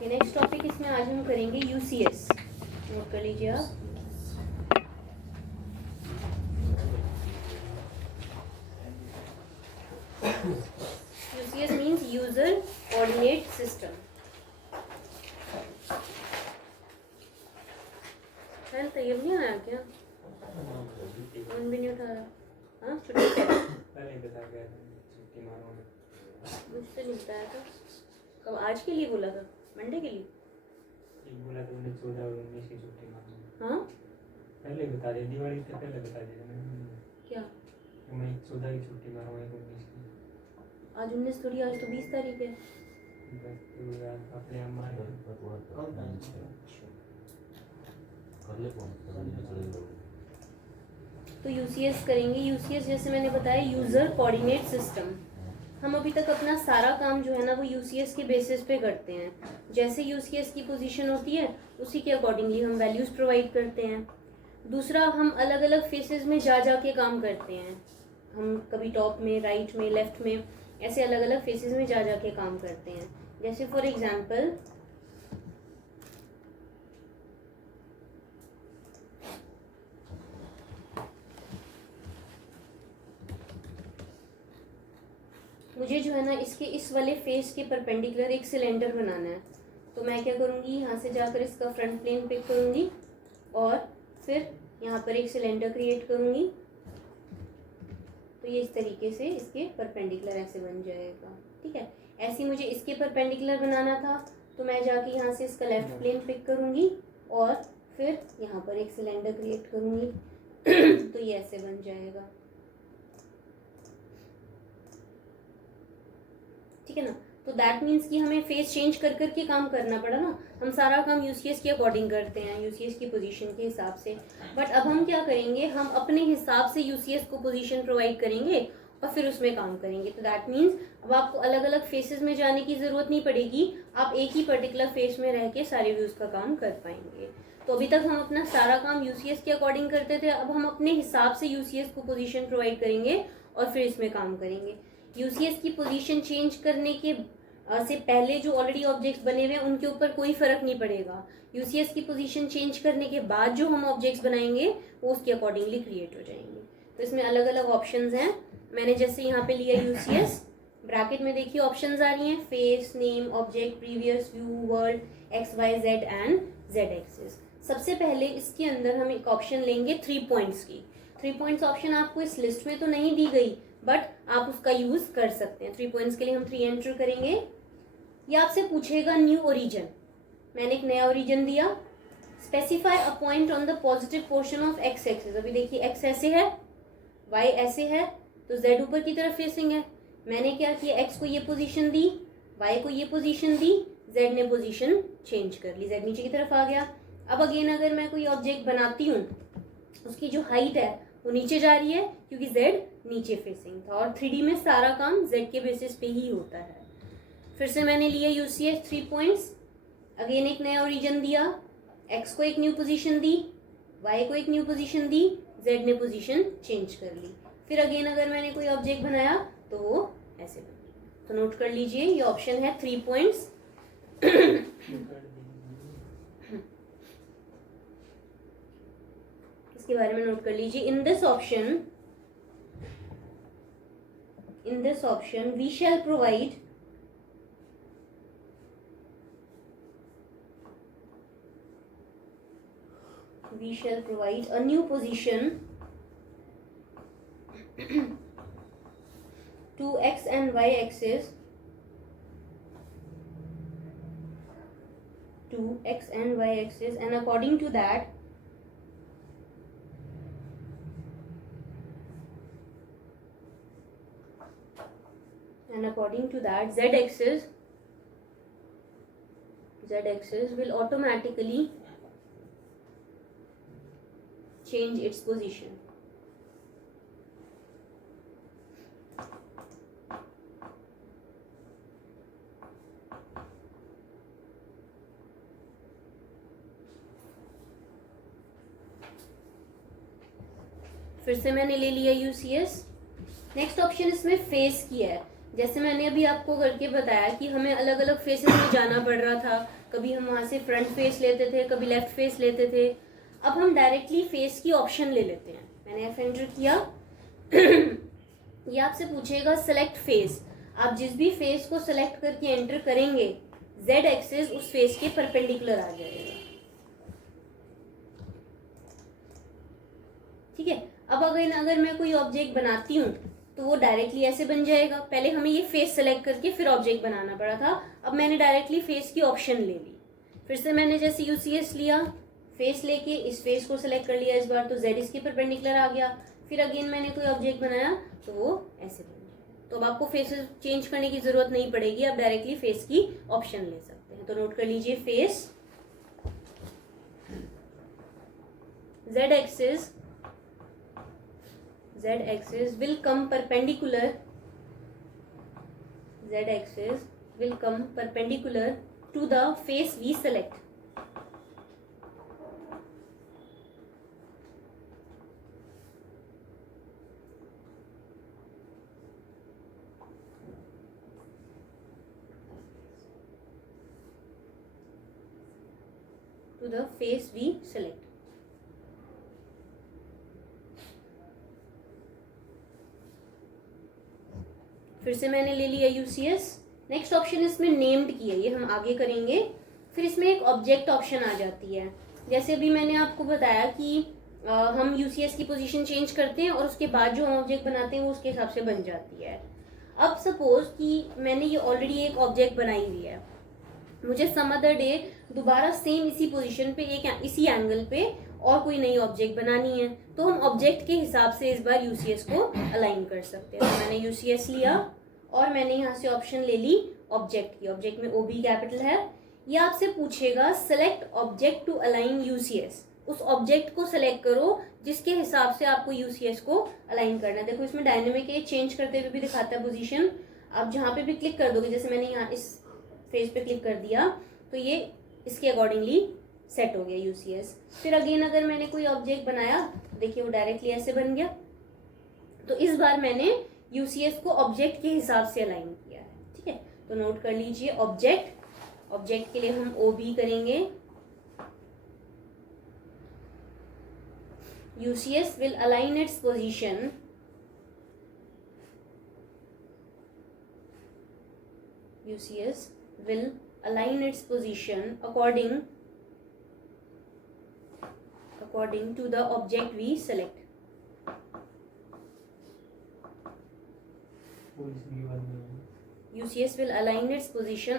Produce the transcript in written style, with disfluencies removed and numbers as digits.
Okay, next topic इसमें आज हम करेंगे यूसीएस। नोट कर लीजिए आप। UCS means user coordinate system. तैयार नहीं आया क्या? फोन भी नहीं उठा रहा। हाँ, छुट्टी मुझसे नहीं बताया था। कब? आज के लिए बोला था? मंडे के लिए बोला तो उन्हें 14 और 19 की छुट्टी मांगी। हाँ, पहले बता दिया, दिवाली से पहले बता दिया क्या? मैं 14 की छुट्टी मारूंगा, 19 की। आज 19 थोड़ी, आज तो 20 तारीख है। बस तो यार अपने अम्मा तो यूसीएस करेंगे। यूसीएस जैसे मैंने बताया, यूजर कोऑर्डिनेट सिस्टम। हम अभी तक अपना सारा काम जो है ना वो यूसीएस के बेसिस पे करते हैं। जैसे यूसीएस की पोजीशन होती है उसी के अकॉर्डिंगली हम वैल्यूज प्रोवाइड करते हैं। दूसरा, हम अलग अलग फेसेस में जा के काम करते हैं। हम कभी टॉप में, राइट में, लेफ्ट में, ऐसे अलग अलग फेसेस में जा के काम करते हैं। जैसे फॉर एग्जाम्पल, मुझे जो है ना इसके इस वाले फेस के परपेंडिकुलर एक सिलेंडर बनाना है। तो मैं क्या करूँगी, यहाँ से जाकर इसका फ्रंट प्लेन पिक करूँगी और फिर यहाँ पर एक सिलेंडर क्रिएट करूँगी। तो ये इस तरीके से इसके परपेंडिकुलर ऐसे बन जाएगा। ठीक है, ऐसे मुझे इसके परपेंडिकुलर बनाना था तो मैं जाके यहाँ से इसका लेफ्ट प्लेन पिक करूँगी और फिर यहाँ पर एक सिलेंडर क्रिएट करूँगी। तो ये ऐसे बन जाएगा। ठीक है ना। तो दैट मीन्स कि हमें फेस चेंज कर करके काम करना पड़ा ना। हम सारा काम यूसीएस के अकॉर्डिंग करते हैं, यूसीएस की पोजीशन के हिसाब से। बट अब हम क्या करेंगे, हम अपने हिसाब से यूसीएस को पोजीशन प्रोवाइड करेंगे और फिर उसमें काम करेंगे। तो दैट मीन्स अब आपको अलग अलग फेसेस में जाने की जरूरत नहीं पड़ेगी, आप एक ही पर्टिकुलर फेस में रह के सारे व्यूज का काम कर पाएंगे। तो अभी तक हम अपना सारा काम यूसीएस के अकॉर्डिंग करते थे, अब हम अपने हिसाब से यूसीएस को पोजीशन प्रोवाइड करेंगे और फिर इसमें काम करेंगे। यूसीएस की पोजीशन चेंज करने के से पहले जो ऑलरेडी ऑब्जेक्ट्स बने हुए हैं उनके ऊपर कोई फर्क नहीं पड़ेगा। यूसीएस की पोजीशन चेंज करने के बाद जो हम ऑब्जेक्ट्स बनाएंगे वो उसके अकॉर्डिंगली क्रिएट हो जाएंगे। तो इसमें अलग अलग ऑप्शंस हैं। मैंने जैसे यहाँ पे लिया यूसीएस, ब्रैकेट में देखिए ऑप्शंस आ रही हैं, face, name, object, previous, view, world, X Y Z and Z axis. सबसे पहले इसके अंदर हम एक ऑप्शन लेंगे 3 पॉइंट्स की। 3 पॉइंट्स ऑप्शन आपको इस लिस्ट में तो नहीं दी गई, बट आप उसका यूज कर सकते हैं। 3 पॉइंट्स के लिए हम 3 एंटर करेंगे। ये आपसे पूछेगा न्यू ओरिजिन। मैंने एक नया ओरिजिन दिया। Specify a point on the positive portion of x axis. अभी देखिए एक्स ऐसे है, वाई ऐसे है, तो जेड ऊपर की तरफ फेसिंग है। मैंने क्या किया, एक्स को ये पोजीशन दी, वाई को ये पोजीशन दी, जेड ने पोजीशन चेंज कर ली, जेड नीचे की तरफ आ गया। अब अगेन अगर मैं कोई ऑब्जेक्ट बनाती हूँ, उसकी जो हाइट है वो नीचे जा रही है क्योंकि जेड नीचे फेसिंग था, और 3D में सारा काम जेड के बेसिस पे ही होता है। फिर से मैंने लिया यूसीएस 3 पॉइंट्स, अगेन एक नया ओरिजिन दिया, एक्स को एक न्यू पोजीशन दी, वाई को एक न्यू पोजीशन दी, जेड ने पोजीशन चेंज कर ली। फिर अगेन अगर मैंने कोई ऑब्जेक्ट बनाया तो वो ऐसे बनेगा। तो नोट कर लीजिए ये ऑप्शन है 3 पॉइंट्स। इसके बारे में नोट कर लीजिए। In this option we shall provide a new position to x and y axis and according to that z axis will automatically change its position. फिर से मैंने ले लिया यूसीएस। नेक्स्ट ऑप्शन इसमें फेस की है। जैसे मैंने अभी आपको करके बताया कि हमें अलग अलग फेसेस में जाना पड़ रहा था, कभी हम वहाँ से फ्रंट फेस लेते थे, कभी लेफ्ट फेस लेते थे। अब हम डायरेक्टली फेस की ऑप्शन ले लेते हैं। मैंने एफ एंटर किया। ये आपसे पूछेगा सेलेक्ट फेस। आप जिस भी फेस को सेलेक्ट करके एंटर करेंगे, जेड एक्सिस उस फेस के परपेंडिकुलर आ जाएगा। ठीक है। अब अगर मैं कोई ऑब्जेक्ट बनाती हूँ तो वो डायरेक्टली ऐसे बन जाएगा। पहले हमें ये फेस सेलेक्ट करके फिर ऑब्जेक्ट बनाना पड़ा था। अब मैंने डायरेक्टली फेस की ऑप्शन ले ली। फिर से मैंने जैसे यूसीएस लिया, फेस लेके इस फेस को सेलेक्ट कर लिया इस बार, तो जेड इसके परपेंडिकुलर आ गया। फिर अगेन मैंने कोई ऑब्जेक्ट बनाया तो वो ऐसे बन गया। तो अब आपको फेसेस चेंज करने की जरूरत नहीं पड़ेगी, आप डायरेक्टली फेस की ऑप्शन ले सकते हैं। तो नोट कर लीजिए, face Z axis will come perpendicular. Z axis will come perpendicular to the face we select. To the face we select. फिर से मैंने ले लिया यूसीएस। नेक्स्ट ऑप्शन इसमें नेम्ड की है, ये हम आगे करेंगे। फिर इसमें एक ऑब्जेक्ट ऑप्शन आ जाती है। जैसे अभी मैंने आपको बताया कि हम यूसीएस की पोजीशन चेंज करते हैं और उसके बाद जो हम ऑब्जेक्ट बनाते हैं वो उसके हिसाब से बन जाती है। अब सपोज कि मैंने ये ऑलरेडी एक ऑब्जेक्ट बनाई हुई है, मुझे सम अदर डे दोबारा सेम इसी पोजीशन पे इसी एंगल पे और कोई नई ऑब्जेक्ट बनानी है, तो हम ऑब्जेक्ट के हिसाब से इस बार यूसीएस को अलाइन कर सकते हैं। तो मैंने यूसीएस लिया और मैंने यहाँ से ऑप्शन ले ली ऑब्जेक्ट की। ऑब्जेक्ट में ओबी कैपिटल है। ये आपसे पूछेगा select object to align UCS. उस ऑब्जेक्ट को सेलेक्ट करो जिसके हिसाब से आपको यूसीएस को अलाइन करना है। देखो इसमें डायनेमिक है, चेंज करते हुए भी दिखाता है पोजीशन। आप जहाँ पे भी क्लिक कर दोगे, जैसे मैंने यहाँ इस फेस पे क्लिक कर दिया तो ये इसके अकॉर्डिंगली सेट हो गया यूसीएस। फिर अगेन अगर मैंने कोई ऑब्जेक्ट बनाया, देखिए वो डायरेक्टली ऐसे बन गया। तो इस बार मैंने यूसीएस को ऑब्जेक्ट के हिसाब से अलाइन किया है। ठीक है, तो नोट कर लीजिए ऑब्जेक्ट के लिए हम ओबी करेंगे। UCS will align its position UCS will align its position according to the object we select. UCS will align its position